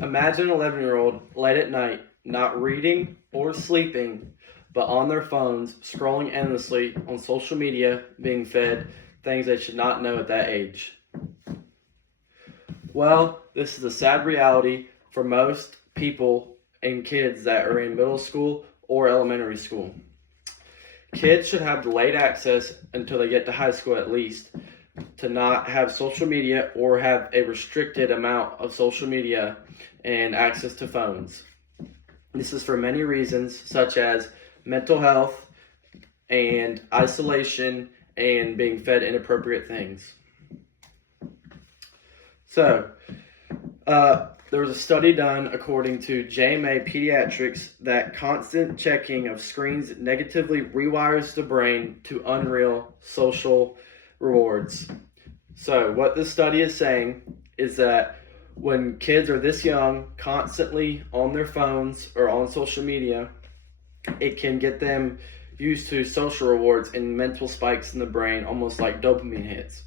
Imagine an 11-year-old late at night, not reading or sleeping, but on their phones, scrolling endlessly on social media, being fed things they should not know at that age. Well, this is a sad reality for most people and kids that are in middle school or elementary school. Kids should have delayed access until they get to high school at least to not have social media or have a restricted amount of social media and access to phones. This is for many reasons, such as mental health and isolation and being fed inappropriate things. So, there was a study done according to JMA Pediatrics that constant checking of screens negatively rewires the brain to unreal social rewards. So, what this study is saying is that when kids are this young, constantly on their phones or on social media, it can get them used to social rewards and mental spikes in the brain, almost like dopamine hits.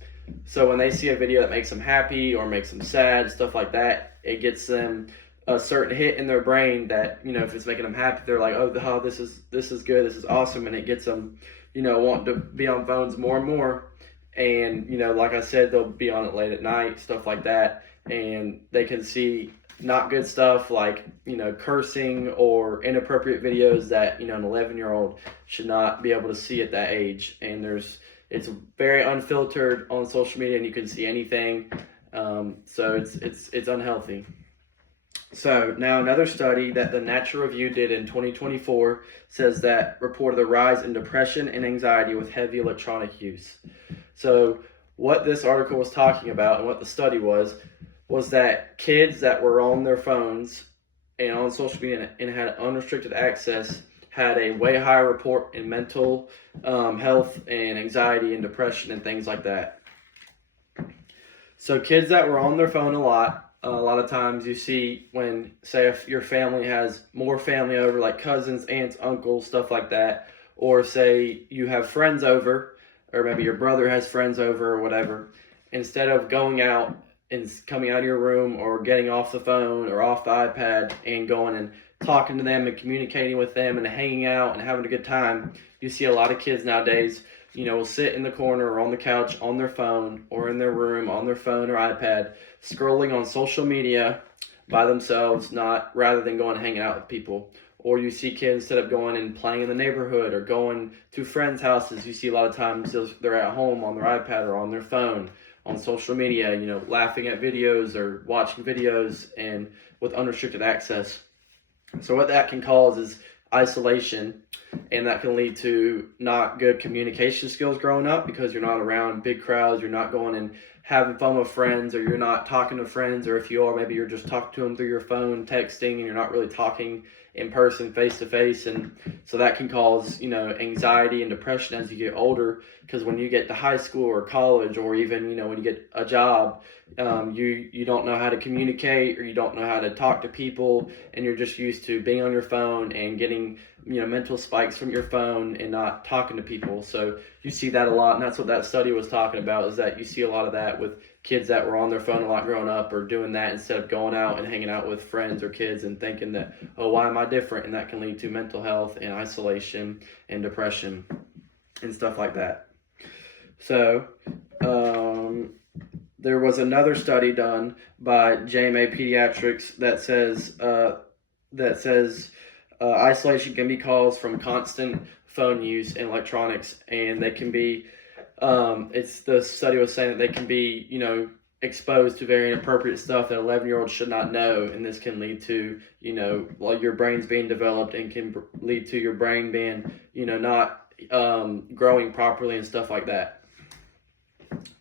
So when they see a video that makes them happy or makes them sad, stuff like that, it gets them a certain hit in their brain that, if it's making them happy, they're like, oh, this is good, this is awesome, and it gets them, wanting to be on phones more and more. And, like I said, they'll be on it late at night, stuff like that, and they can see not good stuff like, cursing or inappropriate videos that, an 11-year-old should not be able to see at that age. And it's very unfiltered on social media, and you can see anything. So it's unhealthy. So now another study that the Nature Review did in 2024 says that reported the rise in depression and anxiety with heavy electronic use. So what this article was talking about and what the study was that kids that were on their phones and on social media and had unrestricted access had a way higher report in mental health and anxiety and depression and things like that. So kids that were on their phone a lot of times you see when, say, if your family has more family over, like cousins, aunts, uncles, stuff like that, or say you have friends over, or maybe your brother has friends over or whatever, instead of going out and coming out of your room or getting off the phone or off the iPad and going and talking to them and communicating with them and hanging out and having a good time, you see a lot of kids nowadays, will sit in the corner or on the couch on their phone or in their room on their phone or iPad, scrolling on social media by themselves, not rather than going and hanging out with people. Or you see kids, instead of going and playing in the neighborhood or going to friends' houses, you see a lot of times they're at home on their iPad or on their phone on social media, laughing at videos or watching videos and with unrestricted access. So what that can cause is isolation, and that can lead to not good communication skills growing up because you're not around big crowds, you're not going and having fun with friends, or you're not talking to friends, or if you are, maybe you're just talking to them through your phone, texting, and you're not really talking in person, face to face. And so that can cause, anxiety and depression as you get older, because when you get to high school or college, or even, when you get a job, you don't know how to communicate, or you don't know how to talk to people, and you're just used to being on your phone and getting, mental spikes from your phone and not talking to people. So you see that a lot, and that's what that study was talking about, is that you see a lot of that with kids that were on their phone a lot growing up, or doing that instead of going out and hanging out with friends or kids and thinking that, oh, why am I different? And that can lead to mental health and isolation and depression and stuff like that. So there was another study done by JMA Pediatrics that says isolation can be caused from constant phone use and electronics, and they can be the study was saying that they can be, exposed to very inappropriate stuff that 11-year-olds should not know, and this can lead to, while your brain's being developed, and can lead to your brain being, not growing properly and stuff like that.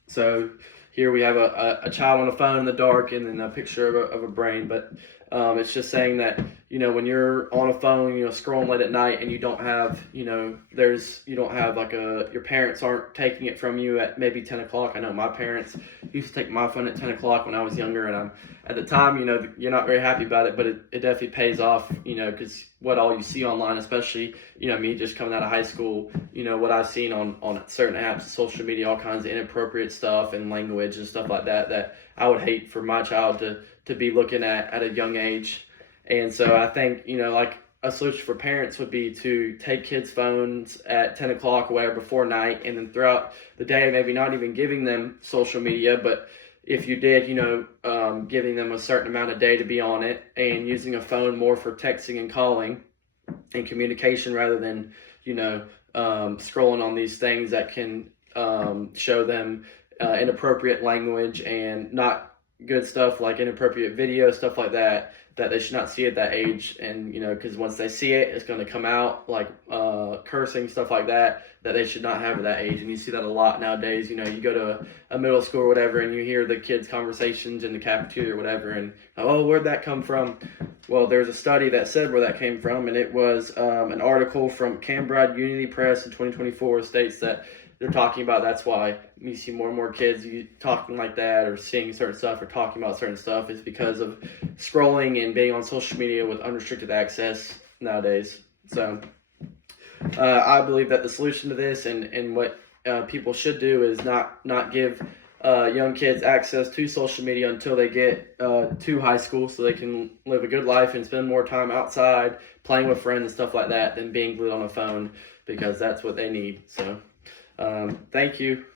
So here we have a child on a phone in the dark, and then a picture of a brain, but it's just saying that, when you're on a phone, scrolling late at night, and you don't have, you don't have like your parents aren't taking it from you at maybe 10 o'clock. I know my parents used to take my phone at 10 o'clock when I was younger, and at the time, you're not very happy about it, but it definitely pays off, because what all you see online, especially, me just coming out of high school, what I've seen on certain apps, social media, all kinds of inappropriate stuff and language and stuff like that I would hate for my child to be looking at a young age. And so I think, like a solution for parents would be to take kids' phones at 10 o'clock or whatever before night, and then throughout the day, maybe not even giving them social media, but if you did, giving them a certain amount of day to be on it, and using a phone more for texting and calling and communication rather than, scrolling on these things that can show them inappropriate language and not good stuff like inappropriate video, stuff like that they should not see at that age. And because once they see it, it's going to come out like cursing, stuff like that they should not have at that age. And you see that a lot nowadays. You go to a middle school or whatever, and you hear the kids' conversations in the cafeteria or whatever, and where'd that come from? Well, there's a study that said where that came from, and it was an article from Cambridge Unity Press in 2024 states that they're talking about that's why you see more and more kids talking like that, or seeing certain stuff, or talking about certain stuff, is because of scrolling and being on social media with unrestricted access nowadays. So I believe that the solution to this and what people should do is not give young kids access to social media until they get to high school, so they can live a good life and spend more time outside playing with friends and stuff like that than being glued on a phone, because that's what they need. So thank you.